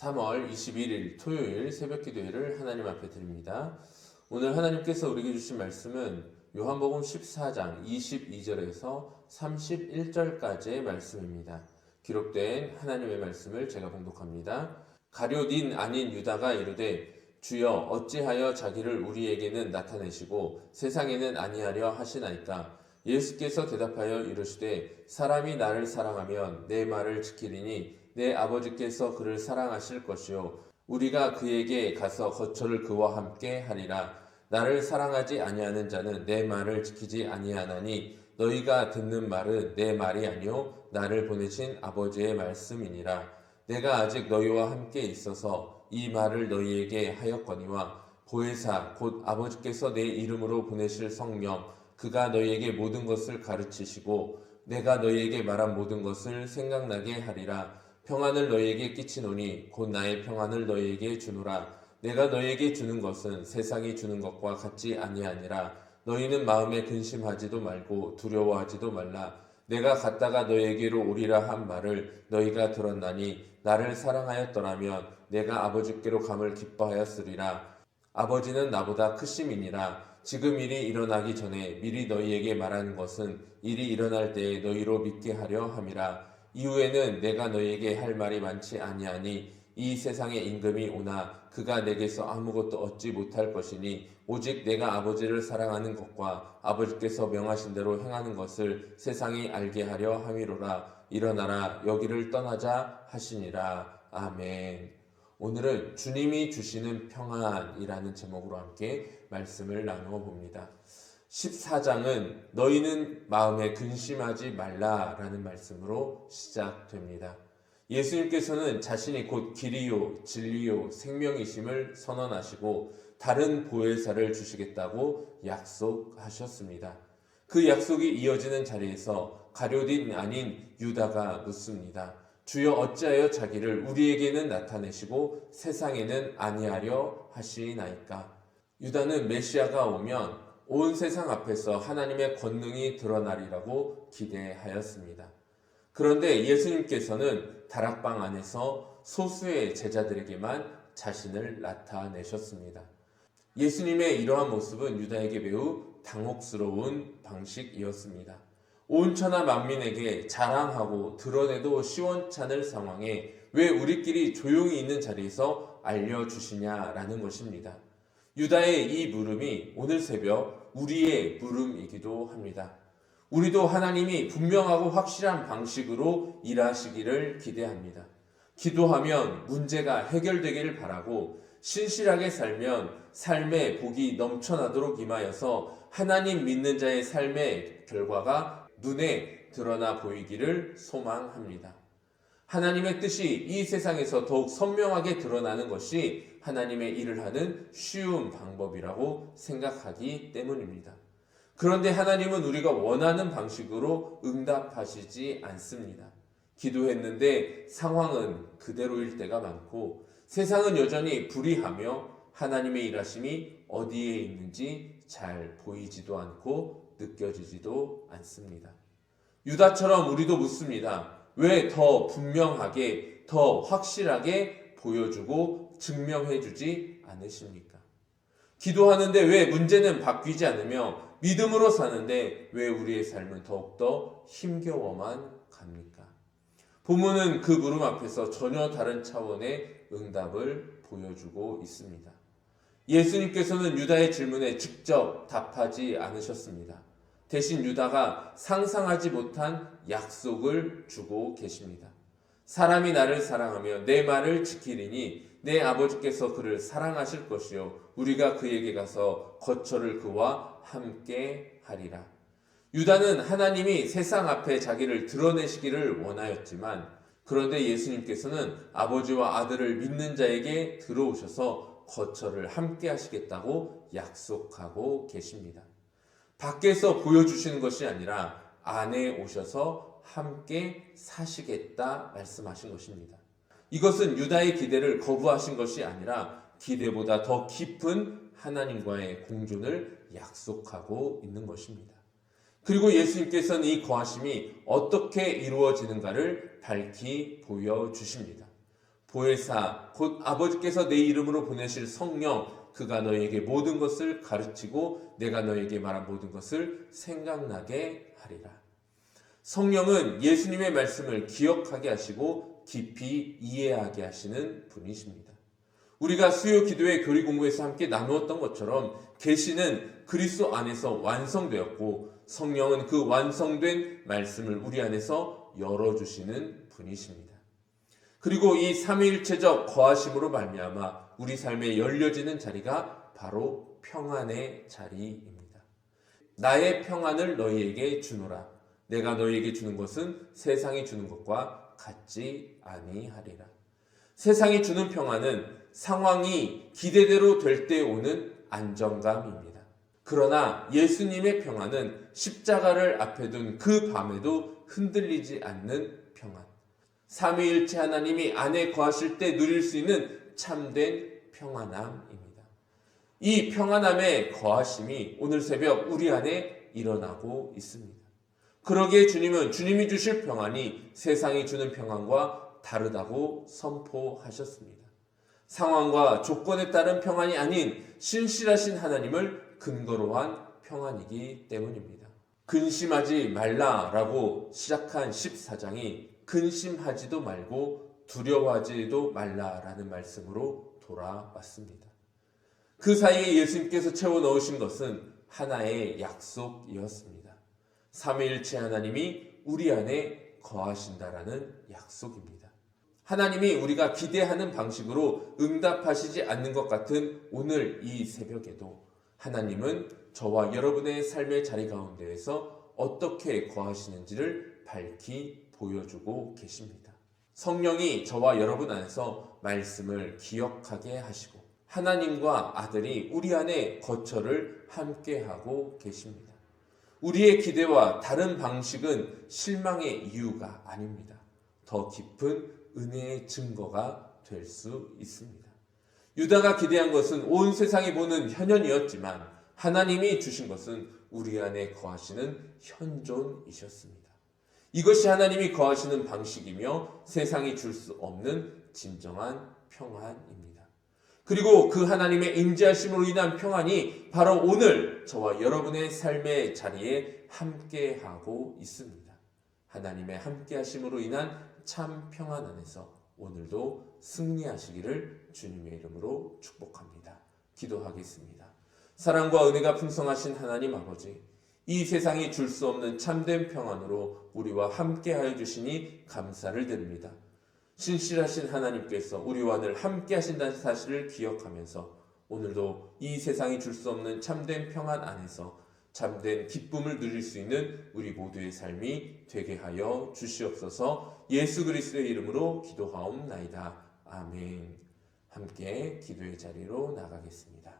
3월 21일 토요일 새벽 기도회를 하나님 앞에 드립니다. 오늘 하나님께서 우리에게 주신 말씀은 요한복음 14장 22절에서 31절까지의 말씀입니다. 기록된 하나님의 말씀을 제가 봉독합니다. 가룟인 아닌 유다가 이르되 주여 어찌하여 자기를 우리에게는 나타내시고 세상에는 아니하려 하시나이까. 예수께서 대답하여 이르시되 사람이 나를 사랑하면 내 말을 지키리니 내 아버지께서 그를 사랑하실 것이요 우리가 그에게 가서 거처를 그와 함께 하리라. 나를 사랑하지 아니하는 자는 내 말을 지키지 아니하나니 너희가 듣는 말은 내 말이 아니요 나를 보내신 아버지의 말씀이니라. 내가 아직 너희와 함께 있어서 이 말을 너희에게 하였거니와 보혜사 곧 아버지께서 내 이름으로 보내실 성령 그가 너희에게 모든 것을 가르치시고 내가 너희에게 말한 모든 것을 생각나게 하리라. 평안을 너희에게 끼치노니 곧 나의 평안을 너희에게 주노라. 내가 너희에게 주는 것은 세상이 주는 것과 같지 아니하니라. 너희는 마음에 근심하지도 말고 두려워하지도 말라. 내가 갔다가 너희에게로 오리라 한 말을 너희가 들었나니 나를 사랑하였더라면 내가 아버지께로 감을 기뻐하였으리라. 아버지는 나보다 크심이니라. 지금 일이 일어나기 전에 미리 너희에게 말하는 것은 일이 일어날 때에 너희로 믿게 하려 함이라. 이후에는 내가 너희에게 할 말이 많지 아니하니 이 세상의 임금이 오나 그가 내게서 아무것도 얻지 못할 것이니 오직 내가 아버지를 사랑하는 것과 아버지께서 명하신 대로 행하는 것을 세상이 알게 하려 함이로라. 일어나라 여기를 떠나자 하시니라. 아멘. 오늘은 주님이 주시는 평안이라는 제목으로 함께 말씀을 나누어 봅니다. 14장은 너희는 마음에 근심하지 말라라는 말씀으로 시작됩니다. 예수님께서는 자신이 곧 길이요 진리요 생명이심을 선언하시고 다른 보혜사를 주시겠다고 약속하셨습니다. 그 약속이 이어지는 자리에서 가룟인 아닌 유다가 묻습니다. 주여 어찌하여 자기를 우리에게는 나타내시고 세상에는 아니하려 하시나이까. 유다는 메시아가 오면 온 세상 앞에서 하나님의 권능이 드러나리라고 기대하였습니다. 그런데 예수님께서는 다락방 안에서 소수의 제자들에게만 자신을 나타내셨습니다. 예수님의 이러한 모습은 유다에게 매우 당혹스러운 방식이었습니다. 온 천하 만민에게 자랑하고 드러내도 시원찮을 상황에 왜 우리끼리 조용히 있는 자리에서 알려주시냐라는 것입니다. 유다의 이 물음이 오늘 새벽 우리의 물음이기도 합니다. 우리도 하나님이 분명하고 확실한 방식으로 일하시기를 기대합니다. 기도하면 문제가 해결되기를 바라고 신실하게 살면 삶의 복이 넘쳐나도록 임하여서 하나님 믿는 자의 삶의 결과가 눈에 드러나 보이기를 소망합니다. 하나님의 뜻이 이 세상에서 더욱 선명하게 드러나는 것이 하나님의 일을 하는 쉬운 방법이라고 생각하기 때문입니다. 그런데 하나님은 우리가 원하는 방식으로 응답하시지 않습니다. 기도했는데 상황은 그대로일 때가 많고 세상은 여전히 불의하며 하나님의 일하심이 어디에 있는지 잘 보이지도 않고 느껴지지도 않습니다. 유다처럼 우리도 묻습니다. 왜 더 분명하게, 더 확실하게 보여주고 증명해주지 않으십니까? 기도하는데 왜 문제는 바뀌지 않으며 믿음으로 사는데 왜 우리의 삶은 더욱더 힘겨워만 갑니까? 본문은 그 물음 앞에서 전혀 다른 차원의 응답을 보여주고 있습니다. 예수님께서는 유다의 질문에 직접 답하지 않으셨습니다. 대신 유다가 상상하지 못한 약속을 주고 계십니다. 사람이 나를 사랑하며 내 말을 지키리니 내 아버지께서 그를 사랑하실 것이요 우리가 그에게 가서 거처를 그와 함께 하리라. 유다는 하나님이 세상 앞에 자기를 드러내시기를 원하였지만 그런데 예수님께서는 아버지와 아들을 믿는 자에게 들어오셔서 거처를 함께 하시겠다고 약속하고 계십니다. 밖에서 보여주시는 것이 아니라 안에 오셔서 함께 사시겠다 말씀하신 것입니다. 이것은 유다의 기대를 거부하신 것이 아니라 기대보다 더 깊은 하나님과의 공존을 약속하고 있는 것입니다. 그리고 예수님께서는 이 거하심이 어떻게 이루어지는가를 밝히 보여주십니다. 보혜사 곧 아버지께서 내 이름으로 보내실 성령 그가 너희에게 모든 것을 가르치고 내가 너희에게 말한 모든 것을 생각나게 하리라. 성령은 예수님의 말씀을 기억하게 하시고 깊이 이해하게 하시는 분이십니다. 우리가 수요 기도회 교리 공부에서 함께 나누었던 것처럼 계시는 그리스도 안에서 완성되었고 성령은 그 완성된 말씀을 우리 안에서 열어주시는 분이십니다. 그리고 이 삼위일체적 거하심으로 말미암아 우리 삶에 열려지는 자리가 바로 평안의 자리입니다. 나의 평안을 너희에게 주노라. 내가 너희에게 주는 것은 세상이 주는 것과 같지 아니하리라. 세상이 주는 평안은 상황이 기대대로 될 때 오는 안정감입니다. 그러나 예수님의 평안은 십자가를 앞에 둔 그 밤에도 흔들리지 않는 평안. 삼위일체 하나님이 안에 거하실 때 누릴 수 있는 참된 평안함입니다. 이 평안함의 거하심이 오늘 새벽 우리 안에 일어나고 있습니다. 그러기에 주님은 주님이 주실 평안이 세상이 주는 평안과 다르다고 선포하셨습니다. 상황과 조건에 따른 평안이 아닌 신실하신 하나님을 근거로 한 평안이기 때문입니다. 근심하지 말라라고 시작한 14장이 근심하지도 말고 두려워하지도 말라라는 말씀으로 돌아왔습니다. 그 사이에 예수님께서 채워 넣으신 것은 하나의 약속이었습니다. 삼위일체 하나님이 우리 안에 거하신다라는 약속입니다. 하나님이 우리가 기대하는 방식으로 응답하시지 않는 것 같은 오늘 이 새벽에도 하나님은 저와 여러분의 삶의 자리 가운데에서 어떻게 거하시는지를 밝히 보여주고 계십니다. 성령이 저와 여러분 안에서 말씀을 기억하게 하시고 하나님과 아들이 우리 안에 거처를 함께하고 계십니다. 우리의 기대와 다른 방식은 실망의 이유가 아닙니다. 더 깊은 은혜의 증거가 될 수 있습니다. 유다가 기대한 것은 온 세상이 보는 현현이었지만 하나님이 주신 것은 우리 안에 거하시는 현존이셨습니다. 이것이 하나님이 거하시는 방식이며 세상이 줄 수 없는 진정한 평안입니다. 그리고 그 하나님의 임재하심으로 인한 평안이 바로 오늘 저와 여러분의 삶의 자리에 함께하고 있습니다. 하나님의 함께하심으로 인한 참 평안 안에서 오늘도 승리하시기를 주님의 이름으로 축복합니다. 기도하겠습니다. 사랑과 은혜가 풍성하신 하나님 아버지, 이 세상이 줄 수 없는 참된 평안으로 우리와 함께하여 주시니 감사를 드립니다. 신실하신 하나님께서 우리와 늘 함께하신다는 사실을 기억하면서 오늘도 이 세상이 줄 수 없는 참된 평안 안에서 참된 기쁨을 누릴 수 있는 우리 모두의 삶이 되게 하여 주시옵소서. 예수 그리스도의 이름으로 기도하옵나이다. 아멘. 함께 기도의 자리로 나가겠습니다.